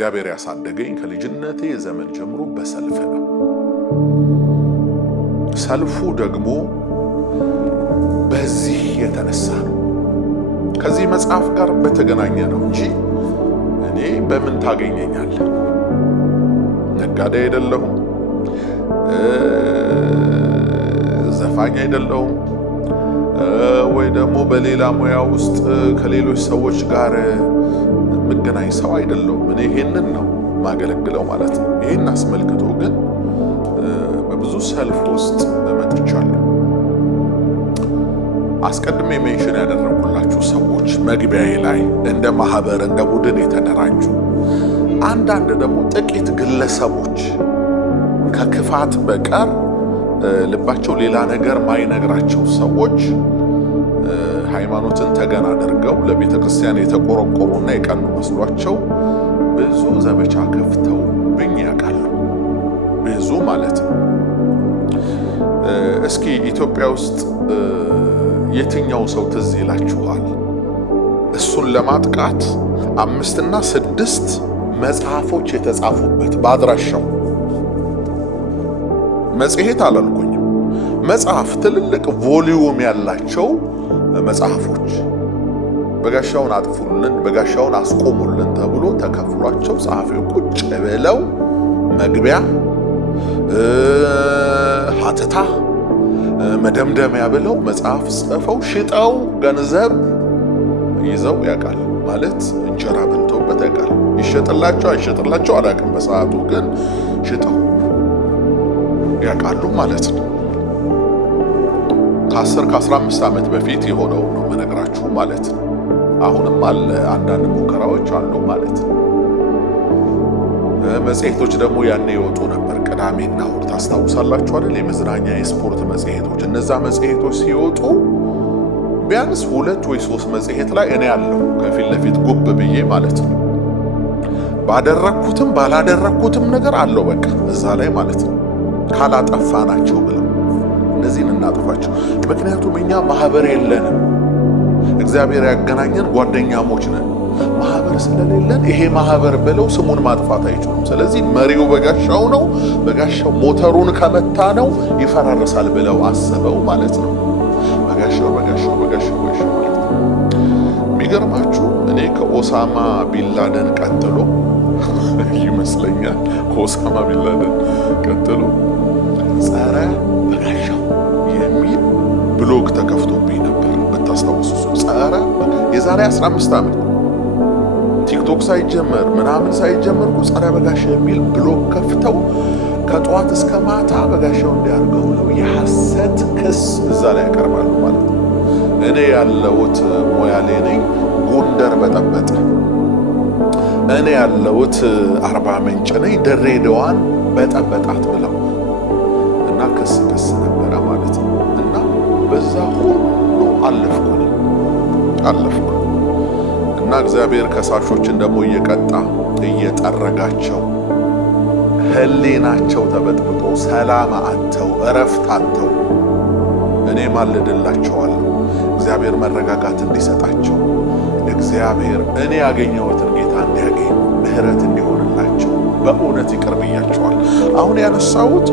እግዚአብሔር ያሳደገኝ ከልጅነቴ ዘመን ጀምሮ በሰልፍ ነው። ሰልፉ ደግሞ በዚህ የተነሳ ነው። ከዚህ መጽሐፍ ጋር በተገናኘ ነው እንጂ እኔ በምን ታገኘኛለህ? ነጋዴ አይደለሁም፣ ዘፋኝ አይደለሁም፣ ወይ ደግሞ በሌላ ሙያ ውስጥ ከሌሎች ሰዎች ጋር መገናኝ ሰው አይደለሁም። እኔ ይሄንን ነው ማገለግለው ማለት ነው። ይሄን አስመልክቶ ግን በብዙ ሰልፍ ውስጥ መጥቻለሁ። አስቀድሜ ሜንሽን ያደረኩላችሁ ሰዎች መግቢያዬ ላይ እንደ ማህበር እንደ ቡድን የተደራጁ አንዳንድ ደግሞ ጥቂት ግለሰቦች ከክፋት በቀር ልባቸው ሌላ ነገር ማይነግራቸው ሰዎች ሃይማኖትን ተገን አድርገው ለቤተ ክርስቲያን የተቆረቆሩና የቀኑ መስሏቸው ብዙ ዘመቻ ከፍተው ብኝ ያውቃሉ። ብዙ ማለት ነው። እስኪ ኢትዮጵያ ውስጥ የትኛው ሰው ትዝ ይላችኋል እሱን ለማጥቃት 5 እና 6 መጽሐፎች የተጻፉበት በአድራሻው? መጽሔት አላልኩኝም፣ መጽሐፍ፣ ትልልቅ ቮሊዩም ያላቸው መጽሐፎች በጋሻውን አጥፉልን፣ በጋሻውን አስቆሙልን ተብሎ ተከፍሏቸው ጸሐፊው ቁጭ ብለው መግቢያ፣ ሀተታ፣ መደምደሚያ ብለው መጽሐፍ ጽፈው ሽጠው ገንዘብ ይዘው ያውቃል። ማለት እንጀራ በልተውበት ያውቃል። ይሸጥላቸው አይሸጥላቸው አላውቅም። በሰዓቱ ግን ሽጠው ያውቃሉ ማለት ነው። ከ10 ከ15 ዓመት በፊት የሆነው ነው መነግራችሁ ማለት ነው። አሁንም አለ፣ አንዳንድ ሙከራዎች አሉ ማለት ነው። መጽሔቶች ደግሞ ያኔ ይወጡ ነበር፣ ቅዳሜና እሑድ ታስታውሳላችሁ አይደል? የመዝናኛ የስፖርት መጽሔቶች። እነዛ መጽሔቶች ሲወጡ ቢያንስ 2 ወይ 3 መጽሔት ላይ እኔ ያለው ከፊት ለፊት ጉብ ብዬ ማለት ነው። ባደረኩትም ባላደረኩትም ነገር አለው በቃ እዛ ላይ ማለት ነው። ካላጠፋናቸው ብለው እነዚህን እናጥፋቸው። ምክንያቱም እኛ ማህበር የለንም። እግዚአብሔር ያገናኘን ጓደኛሞች ነን። ማህበር ስለሌለን ይሄ ማህበር ብለው ስሙን ማጥፋት አይችሉም። ስለዚህ መሪው በጋሻው ነው። በጋሻው ሞተሩን ከመታ ነው ይፈራረሳል ብለው አስበው ማለት ነው። በጋሻው ማለት ነው። የሚገርማችሁ እኔ ከኦሳማ ቢንላደን ቀጥሎ ይመስለኛል ከኦሳማ ቢንላደን ቀጥሎ ጸረ በጋሻው የሚል ብሎግ ተከፍቶብኝ ነበር። ብታስታውሱ ጸረ የዛሬ 15 ዓመት ቲክቶክ ሳይጀመር ምናምን ሳይጀመር ጸረ በጋሻው የሚል ብሎግ ከፍተው ከጠዋት እስከ ማታ በጋሻው እንዲያርገው ነው የሐሰት ክስ እዛ ላይ ያቀርባሉ ማለት ነው። እኔ ያለሁት ሞያሌ ነኝ፣ ጎንደር በጠበጠ። እኔ ያለሁት አርባ ምንጭ ነኝ፣ ድሬዳዋን በጠበጣት ብለው እና ክስ ነበረ ማለት ነው። እና በዛ ሁሉ አለፍኩ እና እግዚአብሔር ከሳሾችን ደግሞ እየቀጣ እየጠረጋቸው ህሊናቸው ተበጥብጦ ሰላም አጥተው እረፍት አጥተው እኔ ማልድላቸዋለሁ። እግዚአብሔር መረጋጋት እንዲሰጣቸው፣ እግዚአብሔር እኔ ያገኘሁትን ጌታ እንዲያገኙ፣ ምሕረት እንዲሆንላቸው በእውነት ይቅር ብያቸዋል። አሁን ያነሳሁት